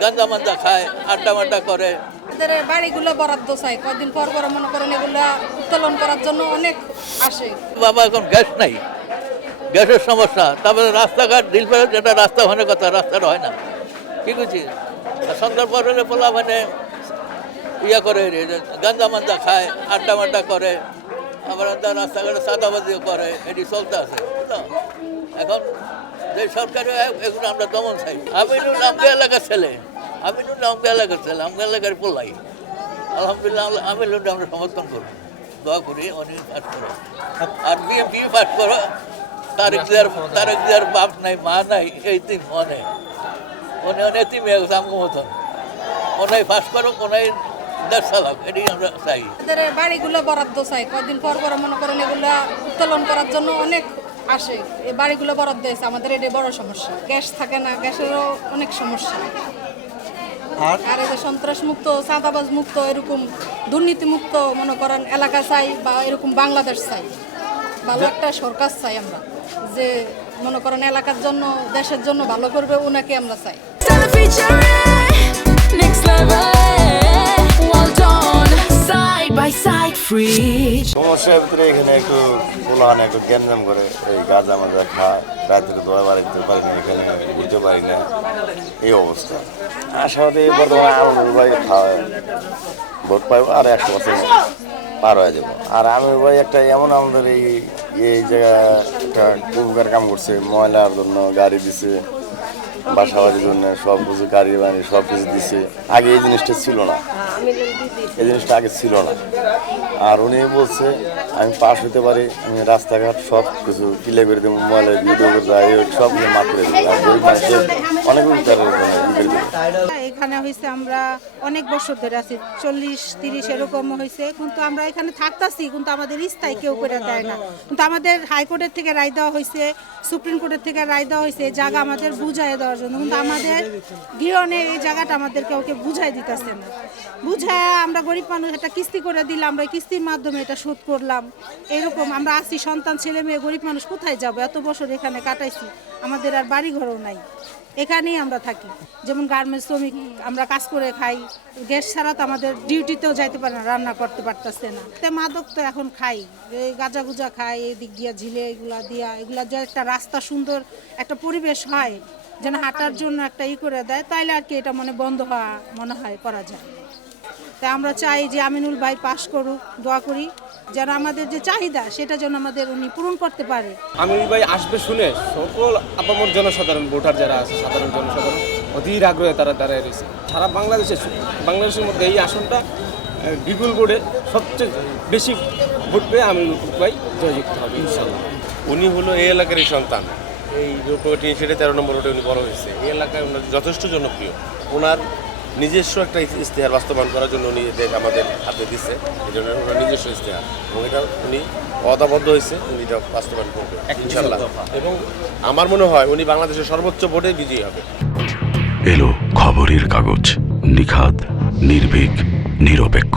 গাঁজা মাঞ্জা খায়, আড্ডা মাড্ডা করে। এদের বাড়িগুলো বরাদ্দ চাই, কয়েকদিন পর পর মনে করেন এগুলা উত্তোলন করার জন্য অনেক আসে। বাবা এখন গ্যাস নাই, গ্যাসের সমস্যা। তারপরে রাস্তাঘাট দিলপের যেটা রাস্তা ভানে কথা, রাস্তাটা হয় না। কি বুঝছি সন্ধ্যার পর হলে পোলা মানে ইয়া করে গাঁজা মাঞ্জা খায়, আড্ডা মাড্ডা করে, আবার রাস্তাঘাটে সাদাবাজিও করে, এটি চলতে আছে। বুঝলো এখন যে সরকারি এগুলো আমরা দমন চাই। আমিনুল আমগা এলাকার ছেলে, আমিনুল আমগা এলাকার ছেলে, আমগা এলাকার পোলাই। আলহামদুলিল্লাহ আমিনুল আমরা সমর্থন করি, দোয়া করি উনি পাঠ করো। আর বিএনপি পাঠ করো, তারেক জিয়ার বাপ নাই, মা নাই, এই তিন মনে মনে অনেক তিন হয়ে গেছে আমগো মতন। ওনাই পাঠ করো, ওনাই দেশ চালাক, এটি আমরা চাই। এদের বাড়িগুলো বরাদ্দ চাই, কয়েকদিন পর পর মনে করেন এগুলা উত্তোলন করার জন্য অনেক আসে। এই বাড়িগুলো বরাদ্দ হয়েছে, আমাদের এটি বড় সমস্যা। গ্যাস থাকে না, গ্যাসেরও অনেক সমস্যা। আর এই যে সন্ত্রাস মুক্ত, চাঁদাবাজ মুক্ত, এরকম দুর্নীতি মুক্ত মনে করেন এলাকা চাই, বা এরকম বাংলাদেশ চাই। ভালো একটা সরকার চাই আমরা, যে মনে করেন এলাকার জন্য, দেশের জন্য ভালো করবে, ওনাকে আমরা চাই। সমস্যার ভিতরে এখানে একটু পোলাহান একটু গ্যাঞ্জাম করে, এই গাঁজা মাজা খায়, রাত্রে দোয়া বাড়িতে পারি না, এখানে ঘুরতে পারি না, এই অবস্থা। আশাবাদী বর্তমানে আমিনুল ভাই খাওয়ায় ভোট পাইব, আর 100 বছর পার হয়ে যাবো। আর আমিনুল ভাই একটা এমন আমাদের এই জায়গায় একটা উপকার কাম করছে, ময়লার জন্য গাড়ি দিছে, বাসাবাড়ির জন্য সব কিছু, গাড়ি বাড়ি সব কিছু দিছে। আগে এই জিনিসটা ছিল না, এই জিনিসটা আগে ছিল না। আর উনি বলছে আমি পাশ হতে পারি, আমি রাস্তাঘাট সব কিছু কিলে করে দেবো, মোবাইলের ভিডিও করে যাই, সব কিছু মাফ করে দেবো। আর ওই মানুষের অনেক এখানে হয়েছে, আমরা অনেক বছর ধরে আছি, 40-30 এরকম হয়েছে, কিন্তু আমরা এখানে থাকতেছি, কিন্তু আমাদের স্থায়ী কেউ করে দেয় না। কিন্তু আমাদের হাইকোর্টের থেকে রায় দেওয়া হয়েছে, সুপ্রিম কোর্টের থেকে রায় দেওয়া হয়েছে, জায়গা আমাদের বুঝাই দেওয়ার জন্য, কিন্তু আমাদের গৃহণের এই জায়গাটা আমাদের কাউকে বুঝাই দিতেছে না। বুঝায় আমরা গরিব মানুষ একটা কিস্তি করে দিলাম, আমরা কিস্তির মাধ্যমে এটা শোধ করলাম। এরকম আমরা আছি, সন্তান ছেলে মেয়ে, গরিব মানুষ কোথায় যাবো? এত বছর এখানে কাটাইছি, আমাদের আর বাড়ি ঘরও নাই, এখানেই আমরা থাকি। যেমন গার্মেন্টস শ্রমিক, আমরা কাজ করে খাই, গ্যাস ছাড়া তো আমাদের ডিউটিতেও যাইতে পারে না, রান্না করতে পারতেছে না। তো মাদক তো এখন খাই, এই গাঁজা গুজা খাই, এই দিক দিয়া ঝিলে এগুলা যে একটা রাস্তা সুন্দর একটা পরিবেশ হয়, যেন হাঁটার জন্য একটা করে দেয়, তাইলে আর কি এটা বন্ধ হওয়া মনে হয় করা যায়। তাই আমরা চাই যে আমিনুল ভাই পাশ করুক, দোয়া করি যেন আমাদের যে চাহিদা সেটা যেন আমাদের উনি পূরণ করতে পারে। আমিনুল ভাই আসবে শুনে সকল আপামর জনসাধারণ, ভোটার যারা আছে, সাধারণ জনসাধারণ অধীর আগ্রহে তারা দাঁড়িয়ে রয়েছে। সারা বাংলাদেশের মধ্যে এই আসনটা বিপুল ভোটে সবচেয়ে বেশি ভোট পেয়ে আমিনুল ভাই জয়যুক্ত হবে ইনশাআল্লাহ। উনি হলো এই এলাকারই সন্তান, এই রূপগতি সেটা 13 নম্বর রোডে উনি বড় হয়েছে। এই এলাকায় ওনার যথেষ্ট জনপ্রিয়। ওনার নিজস্ব একটা ইশতেহার বাস্তবায়ন করার জন্য উনি আমাদের হাতে দিচ্ছে, এই জন্য ওনার নিজস্ব ইশতেহার, এবং এটা উনি অদাবদ্ধ হয়েছে, উনি এটা বাস্তবায়ন করবে ইনশাআল্লাহ। এবং আমার মনে হয় উনি বাংলাদেশের সর্বোচ্চ ভোটে বিজয়ী হবে। এলো খবরের কাগজ, নিখাত, নির্ভীক, নিরপেক্ষ।